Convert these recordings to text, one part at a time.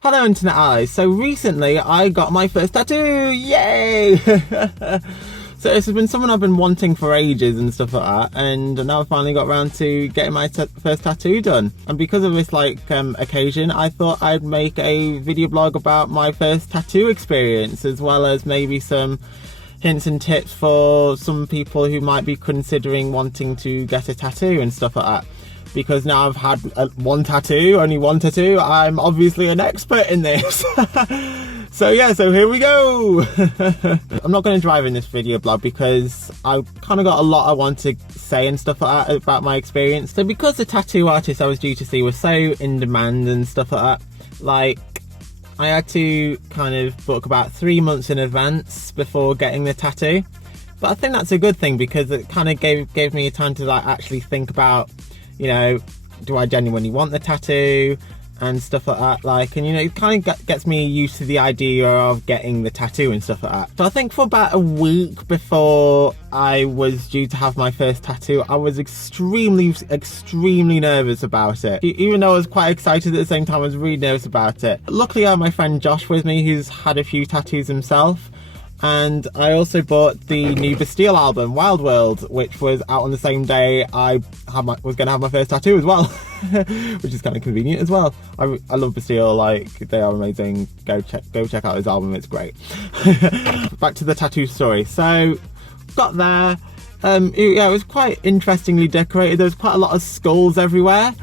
Hello Internet Allies. So recently I got my first tattoo, yay! So this has been something I've been wanting for ages and stuff like that, and now I finally got around to getting my first tattoo done. And because of this occasion, I thought I'd make a video blog about my first tattoo experience, as well as maybe some hints and tips for some people who might be considering wanting to get a tattoo and stuff like that. Because now I've had only one tattoo, I'm obviously an expert in this. So here we go. I'm not going to drive in this video blog because I've kind of got a lot I want to say and stuff like that about my experience. So because the tattoo artist I was due to see was so in demand and stuff like that, I had to kind of book about 3 months in advance before getting the tattoo. But I think that's a good thing because it kind of gave me time to actually think about, do I genuinely want the tattoo and stuff like that, and it kind of gets me used to the idea of getting the tattoo and stuff like that. So I think for about a week before I was due to have my first tattoo, I was extremely nervous about it. Even though I was quite excited at the same time, I was really nervous about it. Luckily I had my friend Josh with me, who's had a few tattoos himself. And I also bought the new Bastille album, Wild World, which was out on the same day I was going to have my first tattoo as well, which is kind of convenient as well. I love Bastille, they are amazing. Go check out his album, it's great. Back to the tattoo story. So, got there. It was quite interestingly decorated. There was quite a lot of skulls everywhere,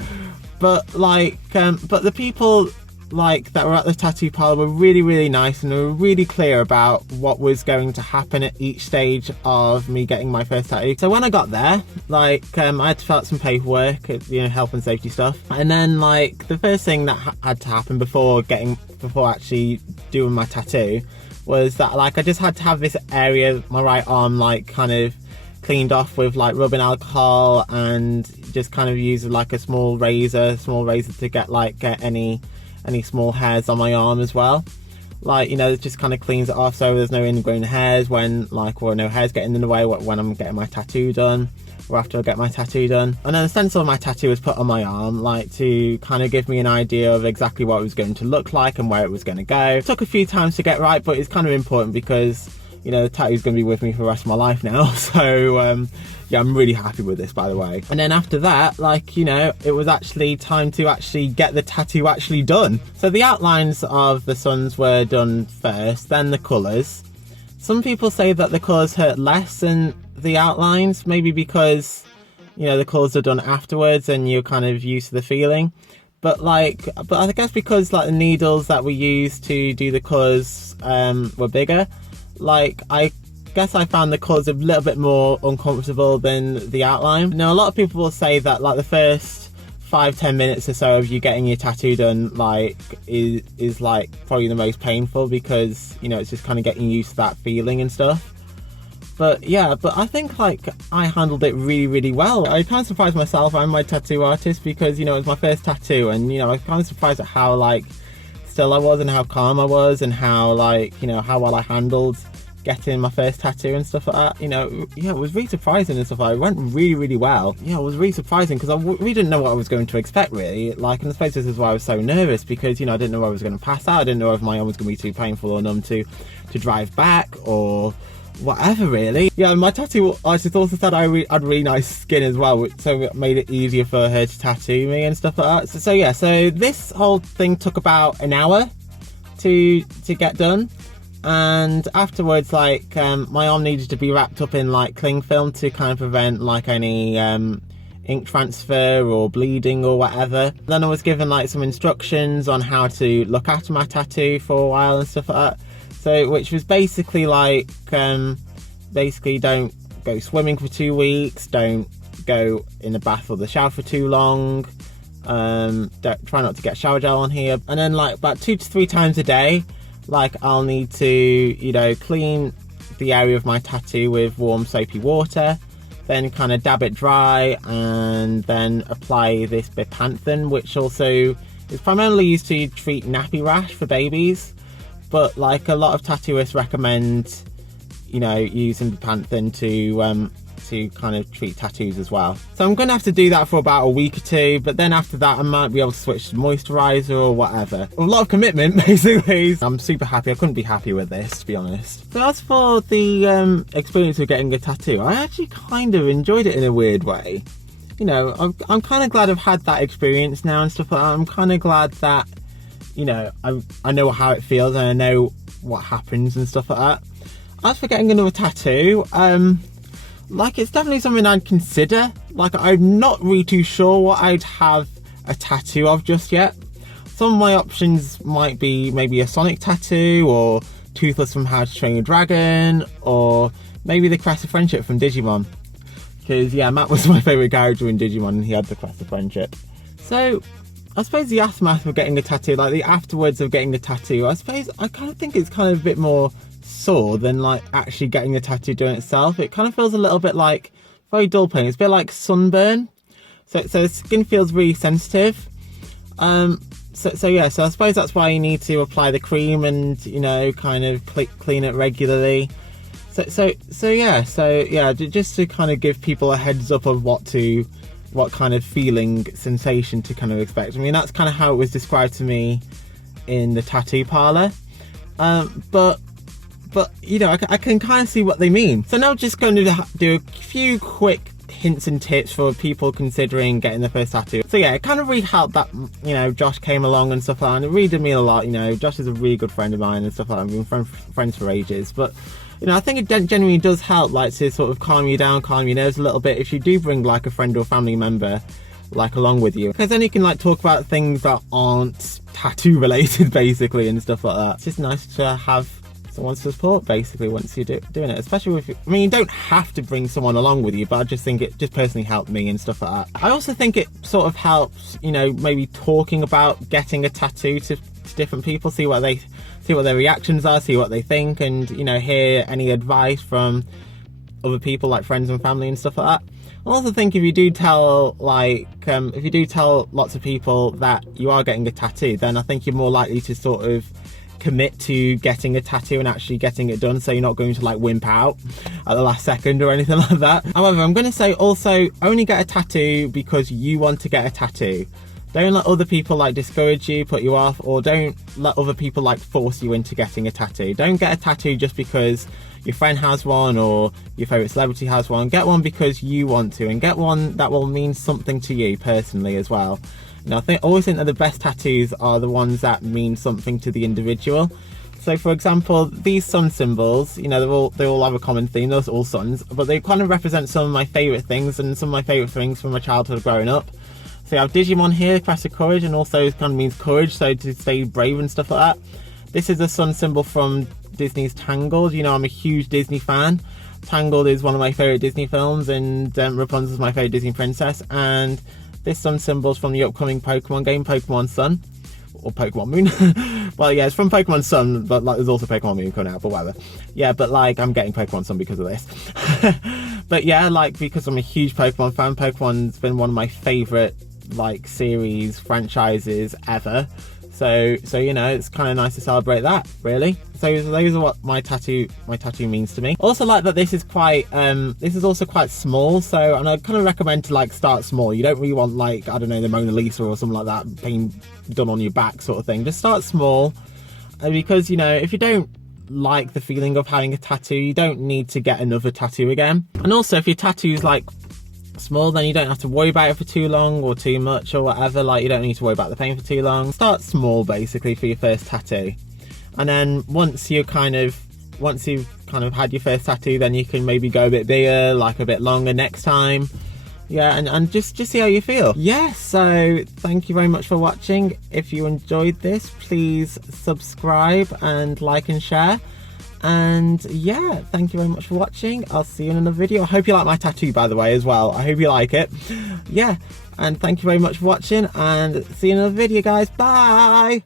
but the people that were at the tattoo parlor were really nice, and they were really clear about what was going to happen at each stage of me getting my first tattoo. So when I got there, I had to fill out some paperwork, health and safety stuff, and then the first thing that had to happen before actually doing my tattoo was that I just had to have this area, my right arm, kind of cleaned off with rubbing alcohol, and just kind of use a small razor to get any small hairs on my arm as well. It just kind of cleans it off so there's no ingrown hairs when no hairs getting in the way when I'm getting my tattoo done, or after I get my tattoo done. And then a stencil of my tattoo was put on my arm, to kind of give me an idea of exactly what it was going to look like and where it was going to go. It took a few times to get right, but it's kind of important because the tattoo's going to be with me for the rest of my life now. So yeah, I'm really happy with this, by the way. And then after that, it was actually time to actually get the tattoo actually done. So the outlines of the suns were done first, then the colours. Some people say that the colours hurt less than the outlines, maybe because, the colours are done afterwards and you're kind of used to the feeling. But I guess because the needles that we used to do the colours were bigger, I guess I found the colours a little bit more uncomfortable than the outline. Now, a lot of people will say that the first 5-10 minutes or so of you getting your tattoo done is probably the most painful because it's just kind of getting used to that feeling and stuff. But I think I handled it really well. I kind of surprised myself and my tattoo artist because it was my first tattoo, and I was kind of surprised at how still I was and how calm I was, and how how well I handled getting my first tattoo and stuff like that. It was really surprising and stuff. It went really well. It was really surprising because I really didn't know what I was going to expect, really. And I suppose this is why I was so nervous, because I didn't know I was going to pass out. I didn't know if my arm was going to be too painful or numb to drive back or whatever, really. Yeah, my tattoo artist also said I had really nice skin as well, so it made it easier for her to tattoo me and stuff like that. So this whole thing took about an hour to get done. And afterwards, my arm needed to be wrapped up in cling film to kind of prevent any ink transfer or bleeding or whatever. Then I was given some instructions on how to look after my tattoo for a while and stuff like that. So, which was basically don't go swimming for 2 weeks, don't go in the bath or the shower for too long, try not to get shower gel on here, and then about 2 to 3 times a day, I'll need to, clean the area of my tattoo with warm soapy water, then kind of dab it dry, and then apply this Bepanthen, which also is primarily used to treat nappy rash for babies. But a lot of tattooists recommend, using Bepanthen to to kind of treat tattoos as well. So I'm going to have to do that for about a week or two, but then after that I might be able to switch to moisturiser or whatever. A lot of commitment basically. I'm super happy. I couldn't be happy with this, to be honest. So as for the experience of getting a tattoo, I actually kind of enjoyed it in a weird way. You know, I'm kind of glad I've had that experience now and stuff like that. I'm kind of glad that, you know, I know how it feels and I know what happens and stuff like that. As for getting another tattoo, like, it's definitely something I'd consider. Like, I'm not really too sure what I'd have a tattoo of just yet. Some of my options might be maybe a Sonic tattoo, or Toothless from How to Train Your Dragon, or maybe the Crest of Friendship from Digimon. Because, yeah, Matt was my favourite character in Digimon and he had the Crest of Friendship. So, I suppose the aftermath of getting a tattoo, like the afterwards of getting the tattoo, I suppose I kind of think it's kind of a bit more sore than like actually getting the tattoo done itself. It kind of feels a little bit like, very dull pain, it's a bit like sunburn. So the skin feels really sensitive. So yeah, so I suppose that's why you need to apply the cream and, you know, kind of clean it regularly. So yeah, just to kind of give people a heads up of what kind of feeling sensation to kind of expect. I mean, that's kind of how it was described to me in the tattoo parlour. But you know, I can kind of see what they mean. So now just going to do a few quick hints and tips for people considering getting their first tattoo. So yeah, it kind of really helped that, you know, Josh came along and stuff like that, and it really did mean a lot. You know, Josh is a really good friend of mine and stuff like that. We've been friends for ages, but you know, I think it genuinely does help, like, to sort of calm you down, calm your nerves a little bit if you do bring like a friend or family member like along with you, because then you can like talk about things that aren't tattoo related basically and stuff like that. It's just nice to have someone's support basically once you're doing it, especially if I mean, you don't have to bring someone along with you, but I just think it just personally helped me and stuff like that. I also think it sort of helps, you know, maybe talking about getting a tattoo to different people, see what their reactions are, see what they think, and, you know, hear any advice from other people like friends and family and stuff like that. I also think if you do tell lots of people that you are getting a tattoo, then I think you're more likely to sort of commit to getting a tattoo and actually getting it done, so you're not going to like wimp out at the last second or anything like that. However, I'm going to say also, only get a tattoo because you want to get a tattoo. Don't let other people like discourage you, put you off, or don't let other people like force you into getting a tattoo. Don't get a tattoo just because your friend has one or your favourite celebrity has one. Get one because you want to, and get one that will mean something to you personally as well. And I always think that the best tattoos are the ones that mean something to the individual. So for example, these sun symbols, you know, they all have a common theme, those are all suns, but they kind of represent some of my favourite things and some of my favourite things from my childhood growing up. So you have Digimon here, Crest of Courage, and also it kind of means courage, so to stay brave and stuff like that. This is a sun symbol from Disney's Tangled. You know, I'm a huge Disney fan. Tangled is one of my favourite Disney films, and Rapunzel is my favourite Disney princess, and this sun symbol's from the upcoming Pokemon game, Pokemon Sun, or Pokemon Moon. Well, yeah, it's from Pokemon Sun, but like there's also Pokemon Moon coming out, but whatever. Yeah, but like I'm getting Pokemon Sun because of this. But yeah, like, because I'm a huge Pokemon fan, Pokemon's been one of my favourite like series franchises ever. So you know, it's kind of nice to celebrate that, really. So those are what my tattoo means to me. Also like that this is quite this is also quite small, so, and I kind of recommend to like start small. You don't really want like, I don't know, the Mona Lisa or something like that being done on your back sort of thing. Just start small, because, you know, if you don't like the feeling of having a tattoo, you don't need to get another tattoo again. And also, if your tattoo's like small, then you don't have to worry about it for too long or too much or whatever. Like, you don't need to worry about the pain for too long. Start small basically for your first tattoo, and then once you've kind of had your first tattoo, then you can maybe go a bit bigger, like a bit longer next time. Yeah, and just see how you feel. Yeah, so thank you very much for watching. If you enjoyed this, please subscribe and like and share. And yeah, thank you very much for watching. I'll see you in another video. I hope you like my tattoo, by the way, as well. I hope you like it. Yeah, and thank you very much for watching, and see you in another video, guys. Bye!